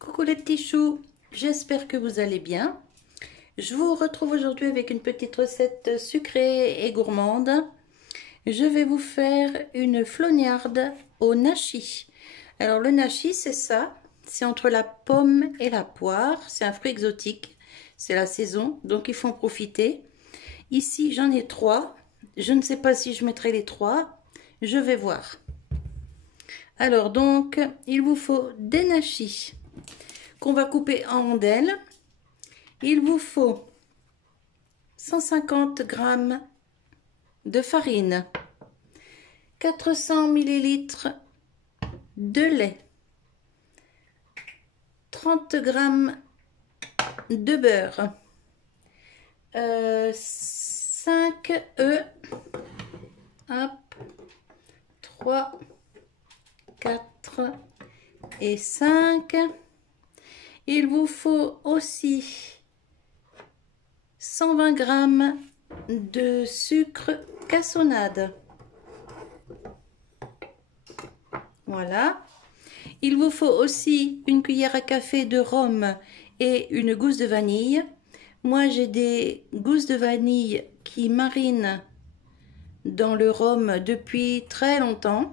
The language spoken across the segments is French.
Coucou les petits choux, j'espère que vous allez bien. Je vous retrouve aujourd'hui avec une petite recette sucrée et gourmande. Je vais vous faire une flognarde au nashi. Alors le nashi, c'est ça, c'est entre la pomme et la poire. C'est un fruit exotique, c'est la saison, donc il faut en profiter. Ici j'en ai 3, je ne sais pas si je mettrai les 3, je vais voir. Alors donc, il vous faut des nachis qu'on va couper en rondelles. Il vous faut 150 g de farine, 400 ml de lait, 30 g de beurre, 5 œufs, hop, 3, 4 et 5. Il vous faut aussi 120 g de sucre cassonade. Voilà. Il vous faut aussi une cuillère à café de rhum et une gousse de vanille. Moi, j'ai des gousses de vanille qui marinent dans le rhum depuis très longtemps.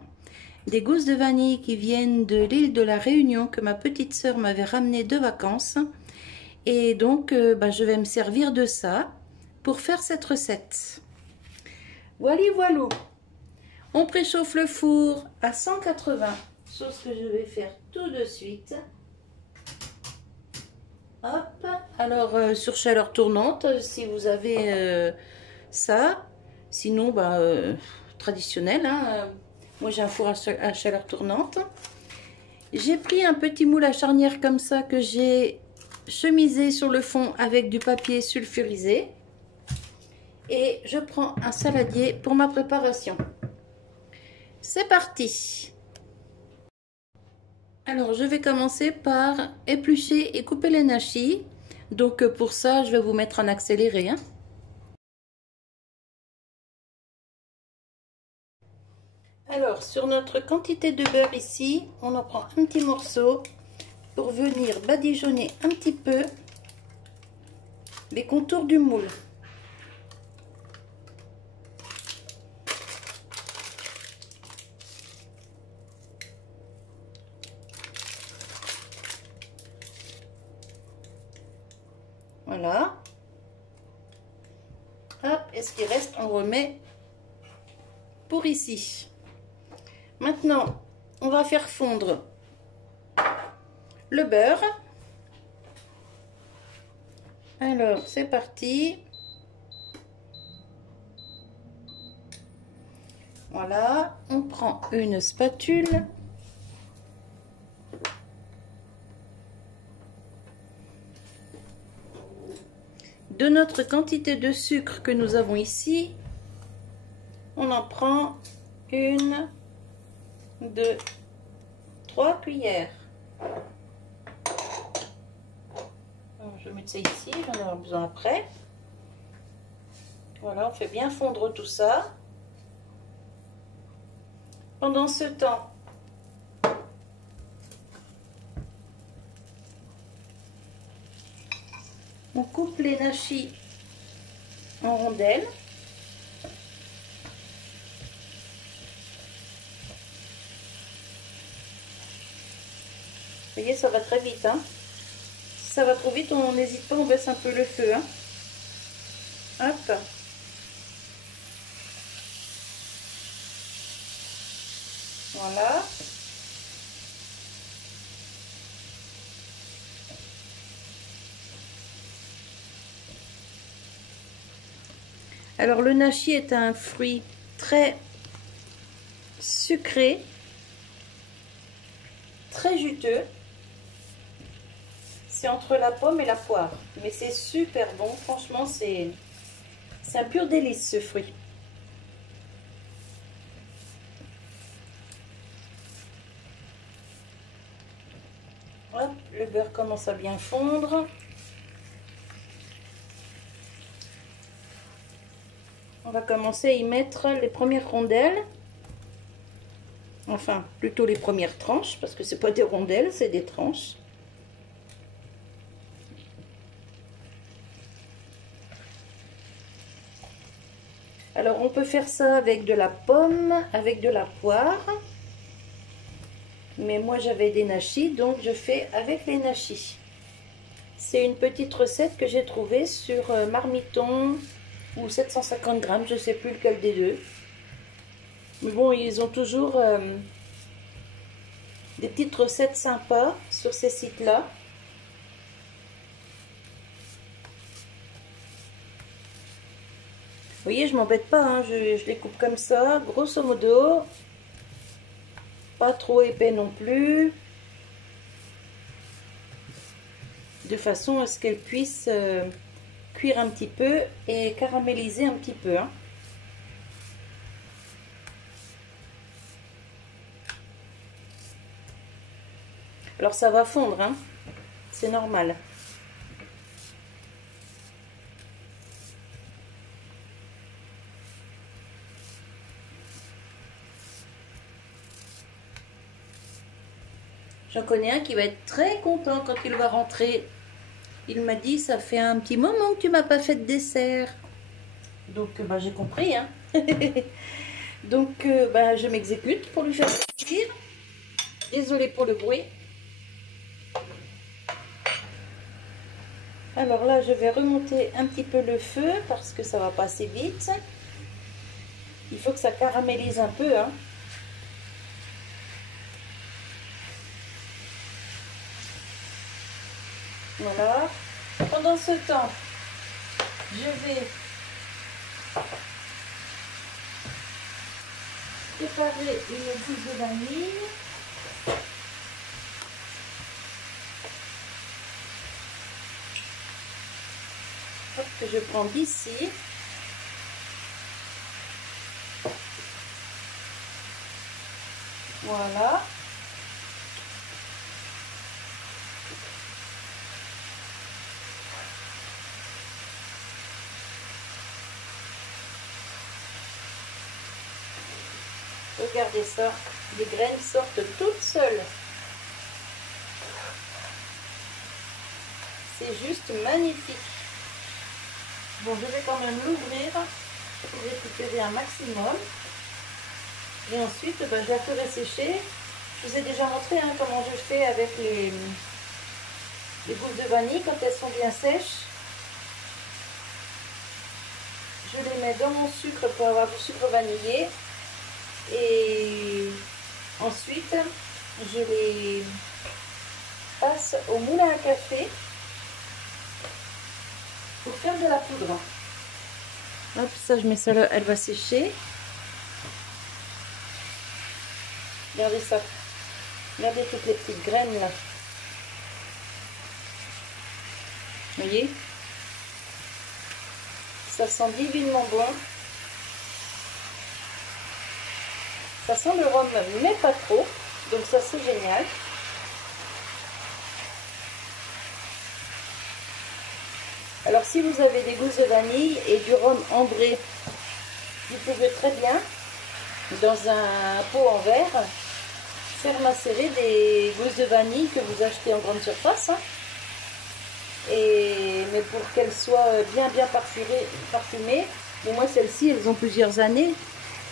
Des gousses de vanille qui viennent de l'île de la Réunion que ma petite sœur m'avait ramené de vacances. Et donc, je vais me servir de ça pour faire cette recette. Voilà, voilà. On préchauffe le four à 180, chose que je vais faire tout de suite. Hop, alors sur chaleur tournante, si vous avez ça. Sinon, traditionnel, hein. Moi, j'ai un four à chaleur tournante. J'ai pris un petit moule à charnière comme ça que j'ai chemisé sur le fond avec du papier sulfurisé. Et je prends un saladier pour ma préparation. C'est parti! Alors, je vais commencer par éplucher et couper les nachis. Donc, pour ça, je vais vous mettre en accéléré, hein. Alors, sur notre quantité de beurre ici, on en prend un petit morceau pour venir badigeonner un petit peu les contours du moule. Voilà. Hop, et ce qui reste, on remet pour ici. Maintenant, on va faire fondre le beurre. Alors, c'est parti. Voilà, on prend une spatule. De notre quantité de sucre que nous avons ici, on en prend 1, 2, 3 cuillères. Alors, je vais mettre ça ici, j'en aurai besoin après. Voilà, on fait bien fondre tout ça. Pendant ce temps, on coupe les nachis en rondelles. Vous voyez, ça va très vite, hein. Si ça va trop vite, on n'hésite pas, on baisse un peu le feu, hein. Hop. Voilà. Alors le nashi est un fruit très sucré, très juteux. C'est entre la pomme et la poire, mais c'est super bon. Franchement, c'est un pur délice ce fruit. Hop, le beurre commence à bien fondre. On va commencer à y mettre les premières rondelles. Enfin, plutôt les premières tranches, parce que c'est pas des rondelles, c'est des tranches. Alors on peut faire ça avec de la pomme, avec de la poire. Mais moi j'avais des nachis, donc je fais avec les nachis. C'est une petite recette que j'ai trouvée sur Marmiton ou 750 grammes, je ne sais plus lequel des deux. Mais bon, ils ont toujours des petites recettes sympas sur ces sites-là. Vous voyez, je m'embête pas, hein, je les coupe comme ça, grosso modo. Pas trop épais non plus. De façon à ce qu'elles puissent cuire un petit peu et caraméliser un petit peu. Hein. Alors ça va fondre, hein. C'est normal. J'en connais un qui va être très content quand il va rentrer. Il m'a dit, ça fait un petit moment que tu m'as pas fait de dessert. Donc, bah, j'ai compris. Hein. Donc, bah, je m'exécute pour lui faire plaisir. Désolée pour le bruit. Alors là, je vais remonter un petit peu le feu parce que ça va passer vite. Il faut que ça caramélise un peu. Hein. Voilà. Pendant ce temps, je vais préparer une gousse de vanille. Hop, que je prends d'ici. Voilà. Regardez ça, les graines sortent toutes seules. C'est juste magnifique. Bon, je vais quand même l'ouvrir pour récupérer un maximum. Et ensuite, ben, je la ferai sécher. Je vous ai déjà montré hein, comment je fais avec les gousses de vanille quand elles sont bien sèches. Je les mets dans mon sucre pour avoir du sucre vanillé. Et ensuite, je les passe au moulin à café pour faire de la poudre. Hop, ça je mets ça là, elle va sécher. Regardez ça. Regardez toutes les petites graines là. Vous voyez? Ça sent divinement bon. Ça sent le rhum, mais pas trop. Donc ça c'est génial. Alors si vous avez des gousses de vanille et du rhum ambré, vous pouvez très bien, dans un pot en verre, faire macérer des gousses de vanille que vous achetez en grande surface. Hein. Mais pour qu'elles soient bien parfumées, bon, moi celles-ci elles ont plusieurs années.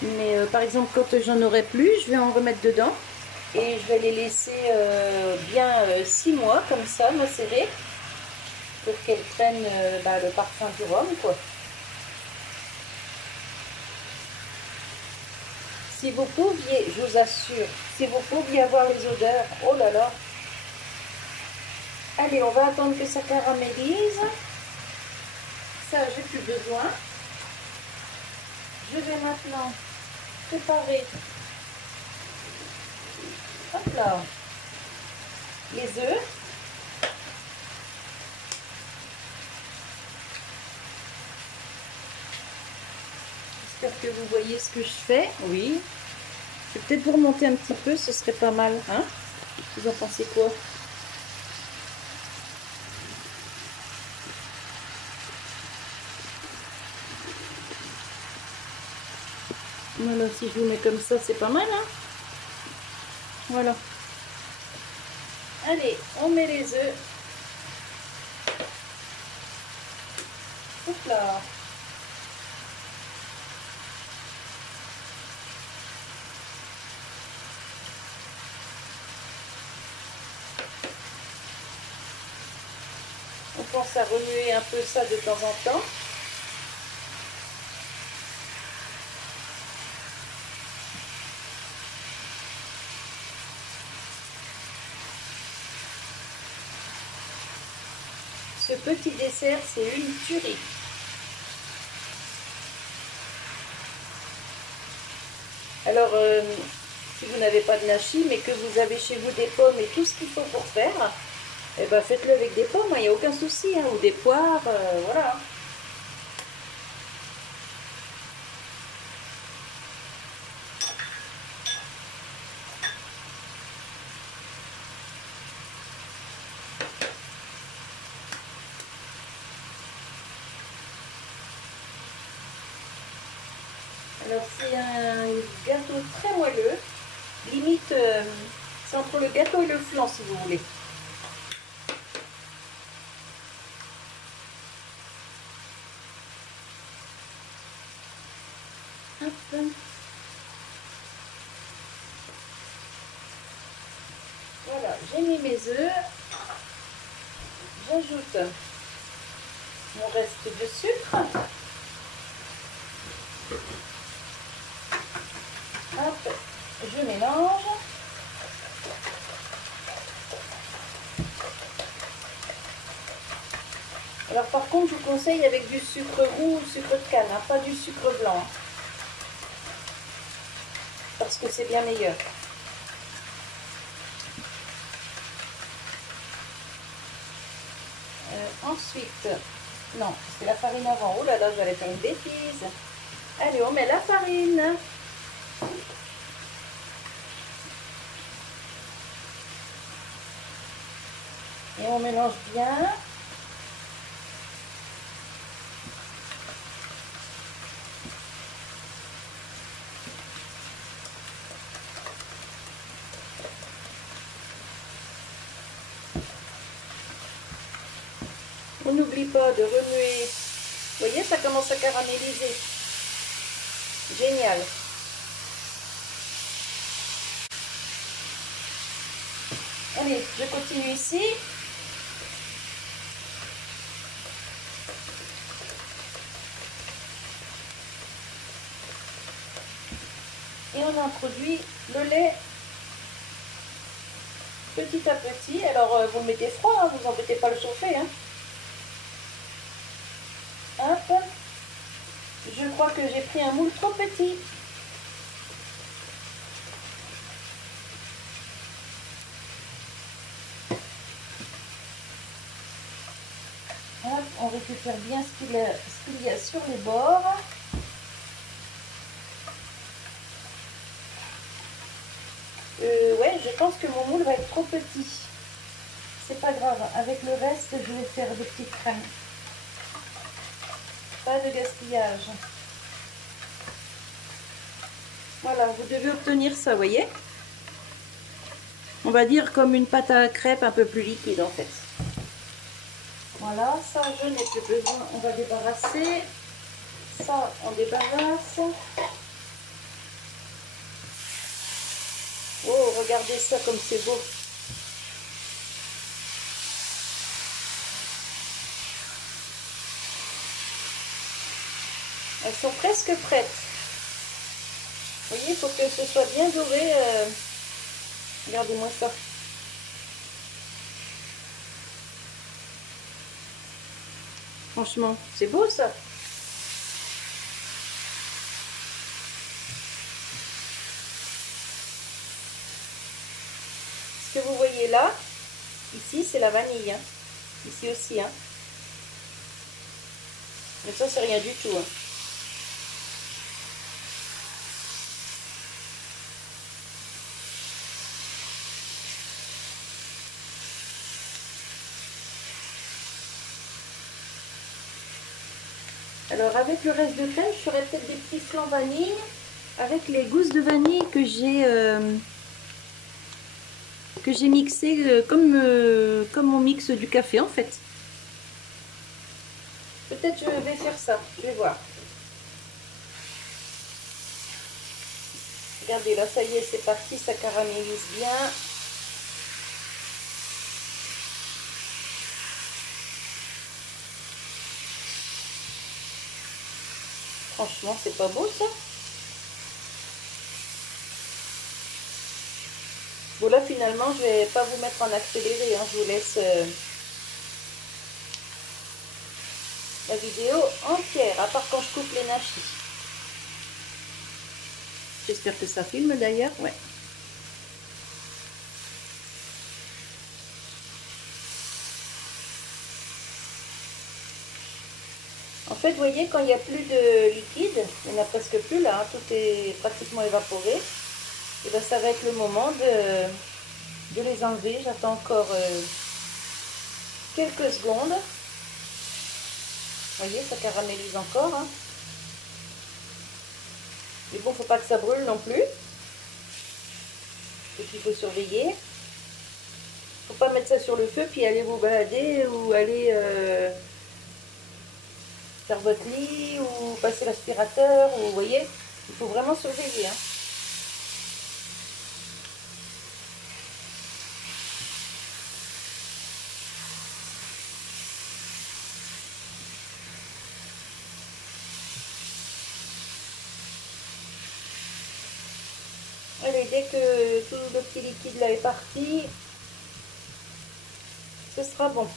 Mais par exemple, quand j'en aurai plus, je vais en remettre dedans et je vais les laisser bien 6 mois comme ça, macérer, pour qu'elles prennent le parfum du rhum, quoi. Si vous pouviez, je vous assure, si vous pouviez avoir les odeurs, oh là là. Allez, on va attendre que ça caramélise. Ça, j'ai plus besoin. Je vais maintenant préparer, hop là, les œufs. J'espère que vous voyez ce que je fais. Oui. Je vais peut-être vous remonter un petit peu, ce serait pas mal. Hein? Vous en pensez quoi? Voilà, si je vous mets comme ça, c'est pas mal, hein? Voilà. Allez, on met les œufs. Hop là. On pense à remuer un peu ça de temps en temps. Ce petit dessert, c'est une tuerie. Alors, si vous n'avez pas de nashi, mais que vous avez chez vous des pommes et tout ce qu'il faut pour faire, eh ben faites-le avec des pommes, il n'y a aucun souci, hein, ou des poires, voilà. Alors c'est un gâteau très moelleux, limite c'est entre le gâteau et le flan si vous voulez. Hop. Voilà, j'ai mis mes œufs, j'ajoute mon reste de sucre. Hop, je mélange. Alors par contre, je vous conseille avec du sucre roux ou sucre de canne, hein, pas du sucre blanc. Hein, parce que c'est bien meilleur. Ensuite, non, c'est la farine avant. Oh là là, j'allais faire une bêtise. Allez, on met la farine. Et on mélange bien. On n'oublie pas de remuer. Vous voyez, ça commence à caraméliser. Génial. Allez, je continue ici. Et on introduit le lait petit à petit. Alors, vous le mettez froid, hein, vous embêtez pas le chauffer. Hein. Hop. Je crois que j'ai pris un moule trop petit. Hop, on récupère bien ce qu'il y a sur les bords. Ouais, je pense que mon moule va être trop petit. C'est pas grave, avec le reste, je vais faire des petites crèmes. Pas de gaspillage. Voilà, vous devez obtenir ça, vous voyez? On va dire comme une pâte à crêpes un peu plus liquide en fait. Voilà, ça je n'ai plus besoin, on va débarrasser. Ça, on débarrasse. Oh, regardez ça comme c'est beau. Elles sont presque prêtes. Vous voyez, il faut que ce soit bien doré. Regardez-moi ça. Franchement, c'est beau ça. Ce que vous voyez là, ici c'est la vanille. Hein. Ici aussi. Hein. Mais ça, c'est rien du tout. Hein. Alors avec le reste de crème, je ferai peut-être des petits flans vanille avec les gousses de vanille que j'ai mixé comme on mixe du café en fait. Peut-être je vais faire ça, je vais voir. Regardez là, ça y est, c'est parti, ça caramélise bien. Franchement, c'est pas beau ça? Bon là finalement je vais pas vous mettre en accéléré, hein. Je vous laisse la vidéo entière, à part quand je coupe les nachis. J'espère que ça filme d'ailleurs, ouais. En fait, vous voyez, quand il n'y a plus de liquide, il n'y en a presque plus là, hein, tout est pratiquement évaporé. Et bien ça va être le moment de les enlever. J'attends encore quelques secondes. Vous voyez, ça caramélise encore. Hein. Mais bon, faut pas que ça brûle non plus. Et puis il faut surveiller. Faut pas mettre ça sur le feu puis aller vous balader ou aller faire votre lit ou passer l'aspirateur. Ou vous voyez, il faut vraiment surveiller. Hein. Allez, dès que tout le petit liquide là est parti, ce sera bon.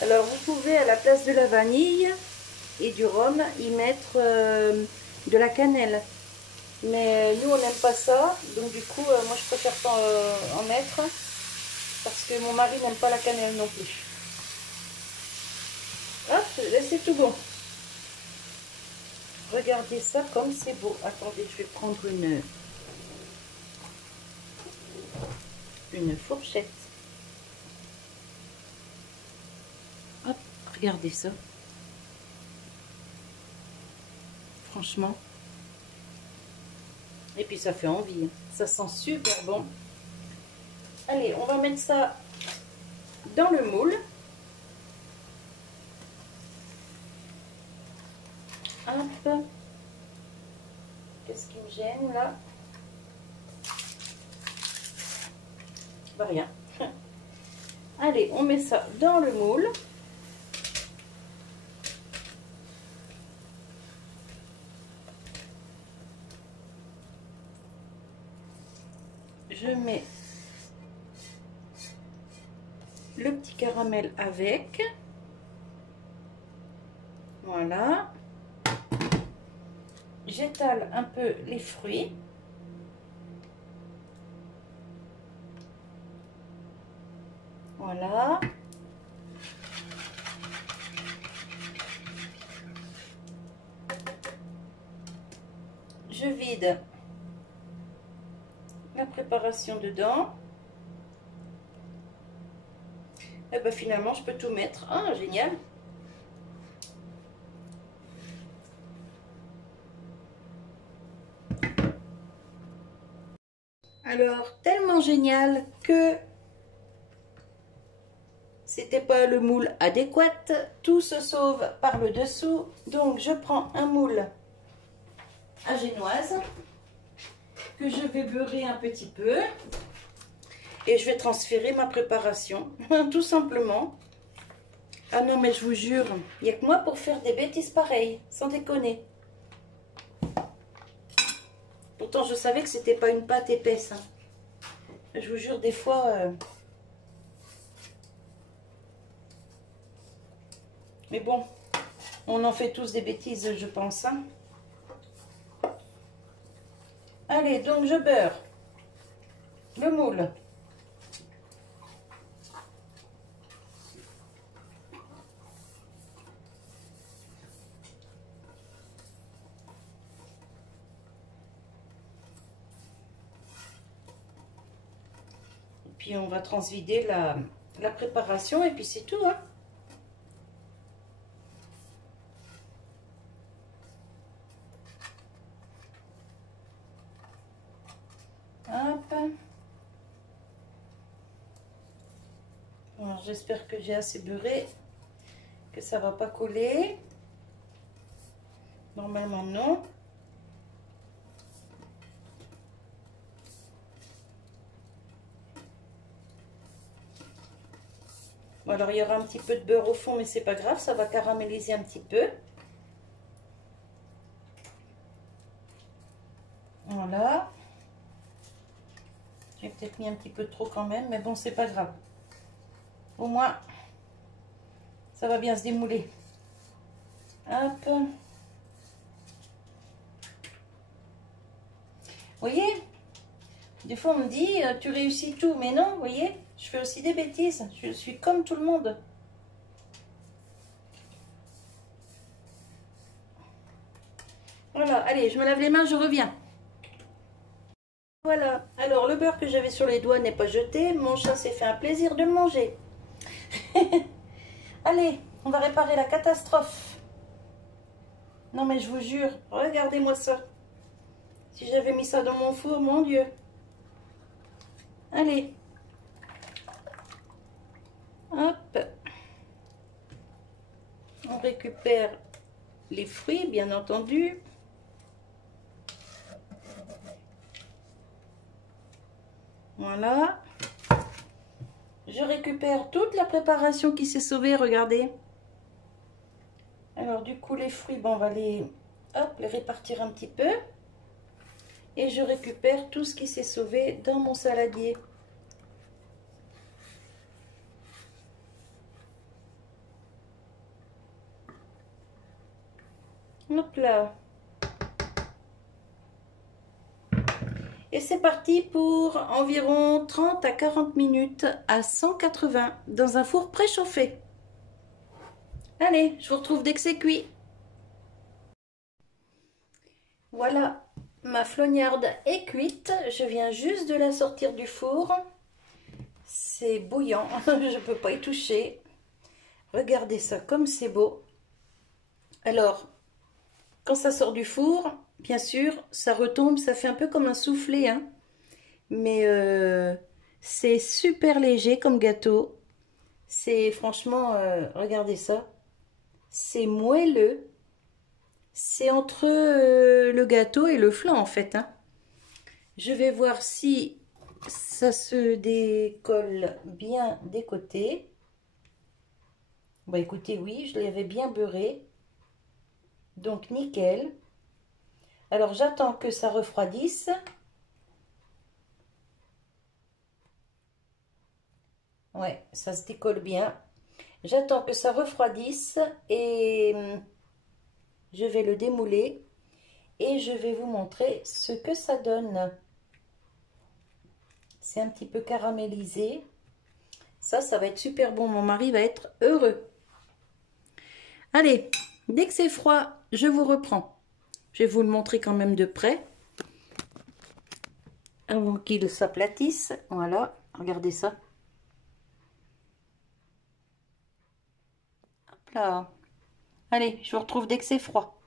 Alors vous pouvez à la place de la vanille et du rhum y mettre de la cannelle. Mais nous on n'aime pas ça, donc du coup moi je préfère pas en mettre parce que mon mari n'aime pas la cannelle non plus. Hop, c'est tout bon. Regardez ça comme c'est beau. Attendez, je vais prendre une fourchette. Hop, regardez ça. Franchement. Et puis ça fait envie. Ça sent super bon. Allez, on va mettre ça dans le moule. Hop. Qu'est-ce qui me gêne là? Bah rien. Allez, on met ça dans le moule. Je mets le petit caramel avec. Voilà. J'étale un peu les fruits. Voilà. Je vide la préparation dedans. Et ben finalement, je peux tout mettre. Ah, génial! Alors, tellement génial que c'était pas le moule adéquat. Tout se sauve par le dessous. Donc, je prends un moule à génoise que je vais beurrer un petit peu. Et je vais transférer ma préparation, tout simplement. Ah non, mais je vous jure, il n'y a que moi pour faire des bêtises pareilles, sans déconner. Pourtant, je savais que c'était pas une pâte épaisse. Hein. Je vous jure, des fois... Mais bon, on en fait tous des bêtises, je pense. Hein. Allez, donc je beurre le moule. Puis on va transvider la préparation et puis c'est tout. Hein. Hop. Alors j'espère que j'ai assez beurré. que ça va pas coller. Normalement non. Bon, alors il y aura un petit peu de beurre au fond, mais c'est pas grave, ça va caraméliser un petit peu. Voilà. J'ai peut-être mis un petit peu trop quand même, mais bon, c'est pas grave. Au moins, ça va bien se démouler. Hop. Vous voyez? Des fois, on me dit, tu réussis tout. Mais non, vous voyez? Je fais aussi des bêtises. Je suis comme tout le monde. Voilà, allez, je me lave les mains, je reviens. Voilà, alors le beurre que j'avais sur les doigts n'est pas jeté. Mon chat s'est fait un plaisir de le manger. Allez, on va réparer la catastrophe. Non mais je vous jure, regardez-moi ça. Si j'avais mis ça dans mon four, mon Dieu. Allez. Hop. On récupère les fruits, bien entendu. Voilà. Je récupère toute la préparation qui s'est sauvée, regardez. Alors du coup, les fruits, bon, on va les répartir un petit peu. Et je récupère tout ce qui s'est sauvé dans mon saladier. Hop là. Et c'est parti pour environ 30 à 40 minutes à 180 dans un four préchauffé. Allez, je vous retrouve dès que c'est cuit. Voilà, ma flognarde est cuite. Je viens juste de la sortir du four. C'est bouillant, je ne peux pas y toucher. Regardez ça, comme c'est beau. Alors, quand ça sort du four, bien sûr, ça retombe, ça fait un peu comme un soufflé, hein. Mais c'est super léger comme gâteau. C'est franchement, regardez ça. C'est moelleux. C'est entre le gâteau et le flan en fait, hein. Je vais voir si ça se décolle bien des côtés. Bon, écoutez, oui, je l'avais bien beurré. Donc, nickel. Alors, j'attends que ça refroidisse. Ouais, ça se décolle bien. J'attends que ça refroidisse et je vais le démouler et je vais vous montrer ce que ça donne. C'est un petit peu caramélisé. Ça va être super bon. Mon mari va être heureux. Allez, dès que c'est froid, je vous reprends. Je vais vous le montrer quand même de près. Avant qu'il s'aplatisse. Voilà, regardez ça. Hop là. Allez, je vous retrouve dès que c'est froid.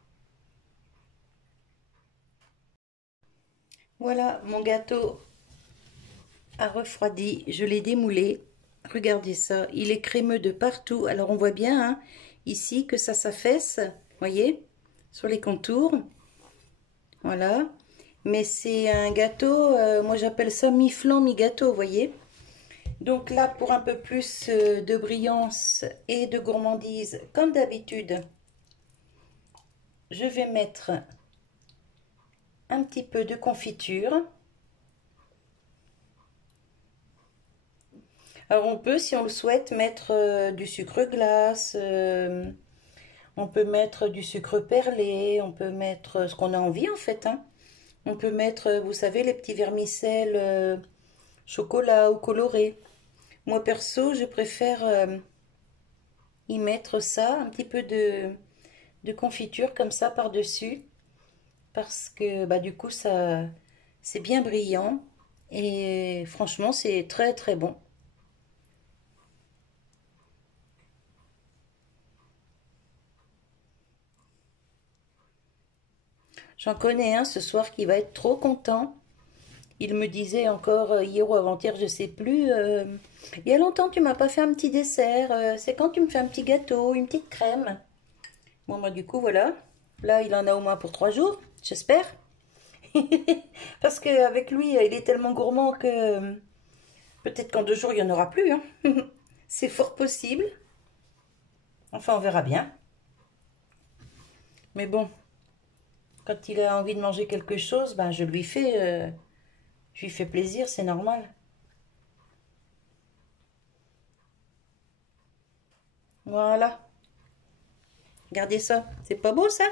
Voilà, mon gâteau a refroidi. Je l'ai démoulé. Regardez ça, il est crémeux de partout. Alors on voit bien hein, ici que ça s'affaisse, voyez, sur les contours. Voilà. Mais c'est un gâteau, moi j'appelle ça mi-flan, mi-gâteau, voyez. Donc là, pour un peu plus de brillance et de gourmandise, comme d'habitude, je vais mettre un petit peu de confiture. Alors on peut, si on le souhaite, mettre du sucre glace, on peut mettre du sucre perlé, on peut mettre ce qu'on a envie en fait, hein. On peut mettre, vous savez, les petits vermicelles chocolat ou colorés. Moi perso, je préfère y mettre ça, un petit peu de confiture comme ça par-dessus. Parce que bah, du coup, ça c'est bien brillant. Et franchement, c'est très très bon. J'en connais un ce soir qui va être trop content. Il me disait encore hier ou avant-hier, je sais plus, il y a longtemps tu m'as pas fait un petit dessert, c'est quand tu me fais un petit gâteau, une petite crème. Bon, moi, du coup, voilà. Là, il en a au moins pour 3 jours, j'espère. Parce qu'avec lui, il est tellement gourmand que peut-être qu'en 2 jours, il n'y en aura plus, hein. C'est fort possible. Enfin, on verra bien. Mais bon, quand il a envie de manger quelque chose, ben, je lui fais plaisir, c'est normal. Voilà. Regardez ça. C'est pas beau, ça?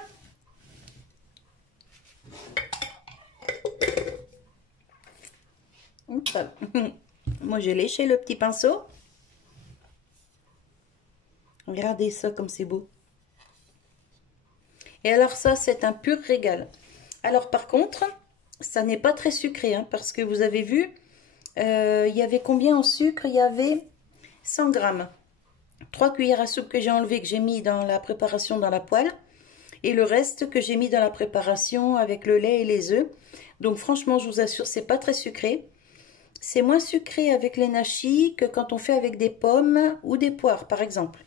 Oups. Moi, j'ai léché le petit pinceau. Regardez ça comme c'est beau. Et alors ça, c'est un pur régal. Alors par contre, ça n'est pas très sucré, hein, parce que vous avez vu, il y avait combien en sucre? Il y avait 100 grammes. 3 cuillères à soupe que j'ai enlevé, que j'ai mis dans la préparation dans la poêle. Et le reste que j'ai mis dans la préparation avec le lait et les œufs. Donc franchement, je vous assure, c'est pas très sucré. C'est moins sucré avec les nachis que quand on fait avec des pommes ou des poires, par exemple.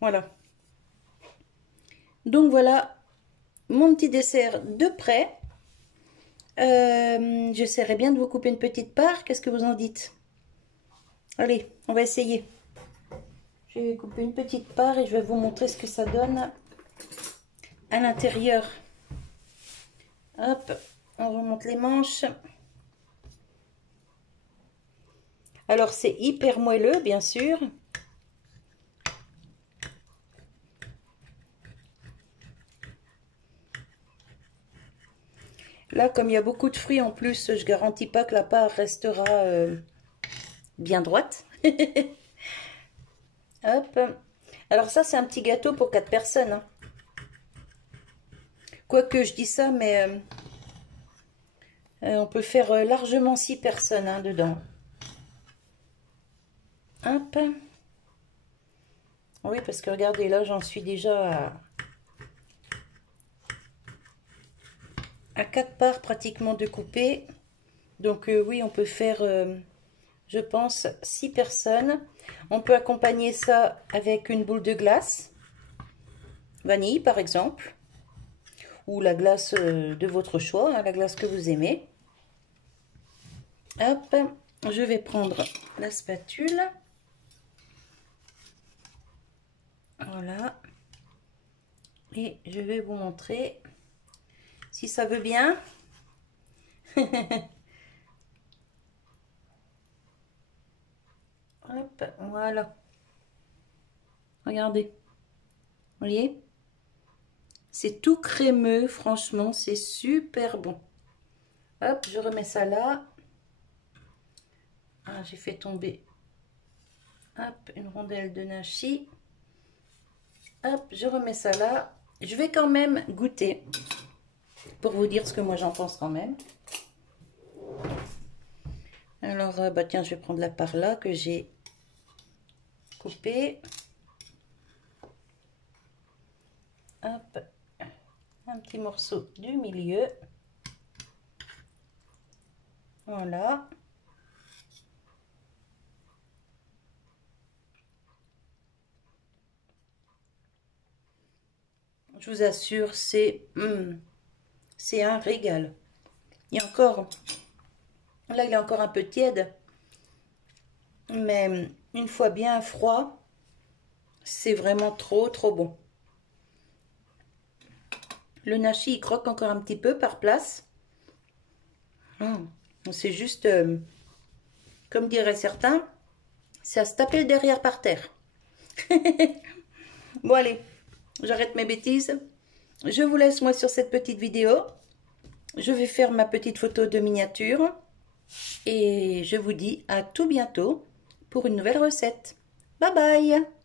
Voilà. Donc voilà, mon petit dessert de prêt. J'essaierai bien de vous couper une petite part. Qu'est-ce que vous en dites? Allez, on va essayer. Je vais couper une petite part et je vais vous montrer ce que ça donne à l'intérieur. Hop, on remonte les manches. Alors c'est hyper moelleux, bien sûr. Là, comme il y a beaucoup de fruits en plus, je garantis pas que la part restera bien droite. Hop. Alors ça, c'est un petit gâteau pour 4 personnes. Hein. Quoique je dis ça, mais on peut faire largement 6 personnes hein, dedans. Hop. Oui, parce que regardez, là, j'en suis déjà à 4 parts pratiquement de couper. Donc oui, on peut faire, je pense, 6 personnes. On peut accompagner ça avec une boule de glace. Vanille, par exemple. Ou la glace de votre choix, hein, la glace que vous aimez. Hop, je vais prendre la spatule. Voilà. Et je vais vous montrer si ça veut bien. Hop, voilà. Regardez. Vous voyez? C'est tout crémeux, franchement, c'est super bon. Hop, je remets ça là. Ah, j'ai fait tomber. Hop, une rondelle de nashi. Hop, je remets ça là. Je vais quand même goûter pour vous dire ce que moi j'en pense quand même. Alors, bah tiens, je vais prendre la part là que j'ai coupée. Hop, un petit morceau du milieu. Voilà. Je vous assure, c'est un régal. Et encore, là il est encore un peu tiède, mais une fois bien froid, c'est vraiment trop bon. Le nashi il croque encore un petit peu par place. C'est juste, comme diraient certains, c'est à se taper le derrière par terre. Bon allez, j'arrête mes bêtises. Je vous laisse moi sur cette petite vidéo. Je vais faire ma petite photo de miniature. Et je vous dis à tout bientôt pour une nouvelle recette. Bye bye!